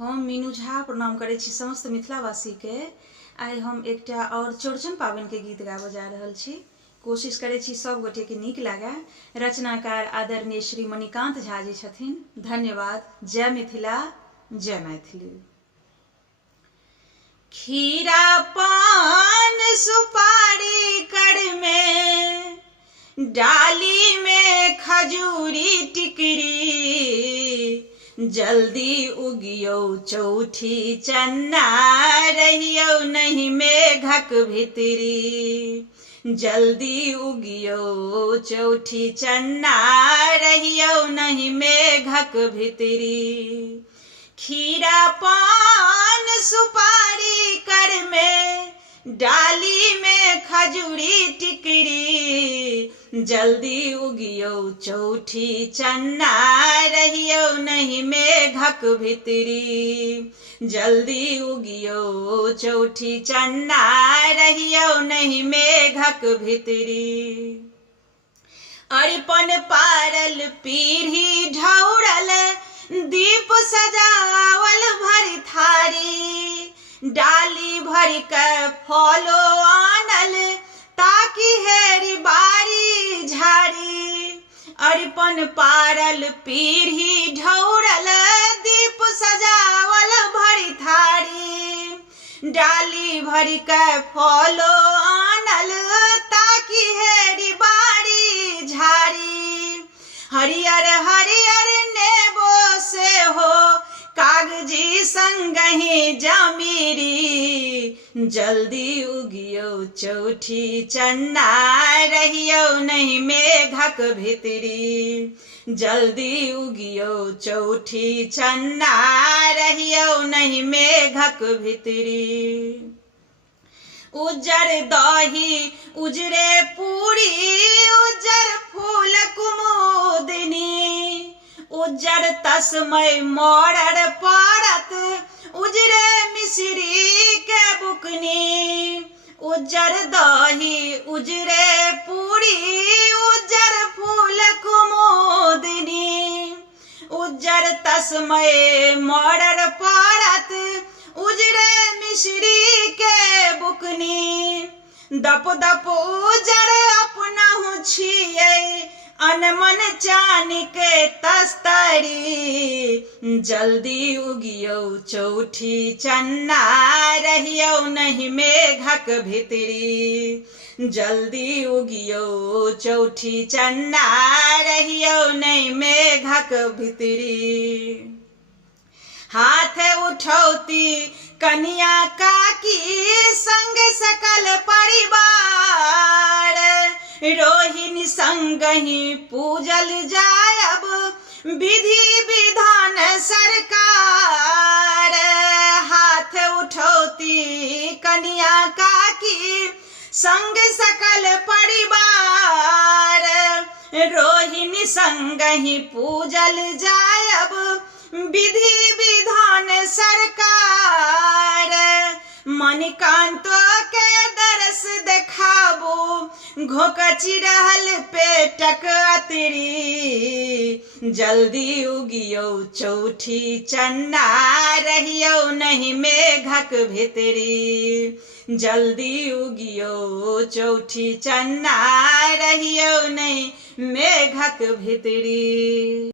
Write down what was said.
हम मीनू झा प्रणाम करै छी समस्त मिथिलावासी के। आइ हम एकटा और चौड़चन पाबनि के गीत गाबऽ जा रहल छी। कोशिश करै छी सब गोटे के नीक लागे। रचनाकार आदरणीय श्री मणिकांत झा जी छथिन। धन्यवाद। जय मिथिला, जय मैथिली। खीरा पान सुपारी कड़ में, डाली में खजूरी टिकरी, जल्दी उगियो चौठी चन्ना, रहियो नहीं मेघक भितरी। जल्दी उगियो चौठी चन्ना, रहियो नहीं मेघक भितरी। खीरा पान सुपारी कर में, डाली में खजूरी टिकरी, जल्दी उगियो चौठी चन्ना, रहियो नहीं मेघक भितरी। जल्दी उगियो चौठी चन्ना, रहियो नहीं मेघक भितरी। अरिपन पारल पीढ़ी ढौरल, दीप सजावल भरी थारी, डाली भरी के फलो आनल, ताकि हेरी बारी झारी। अरिपन पारल पीढ़ी ढौरल, दीप सजावल भरी थारी, डाली भरी के फलो आनल, ताकि हेरी बारी झारी। हरियर हरियर नेबो से हो, कागजी संगहि जामिरी, जल्दी उगियो चौठी चन्ना, रहियो नहीं मेघक भितरी। जल्दी उगियो चौठी चन्ना, रहियो नहीं मेघक भितरी। उज्जर दही उजरे पूरी, उज्जर फूल कुमुदिनी, उज्जर तस्मै मोरर पारत, उजरे मिश्री के बुकनी। उज्जर दही उजरे पूरी, उज्जर फूल कुमुदिनी, उज्जर तस्मै मोरर पारत, उजरे मिश्री के बुकनी। दप दप उजर अपनहु छियै, अनमन चानी के तस्तरी, जल्दी उगियो चौठी चन्ना, रहियो नहीं मेघक भितरी। जल्दी उगियो चौठी चन्ना, रहियो नहीं मेघक भितरी। हाथ उठौती कन्या काकी, संग सकल परिवार, रोहिणी संगहि पूजल जायब, विधि विधान सरकार। हाथ उठौती कन्या काकी, संग सकल परिवार, रोहिणी संगहि पूजल जायब, विधि विधान सरकार। मणिकांत के दरस देखाबो, घोकची रहल पेटक अतरी, जल्दी उगियो चौठी चन्ना, रहियो नहीं मेघक भितरी। जल्दी उगियो चौठी चन्ना, रहियो नहीं मेघक भितरी।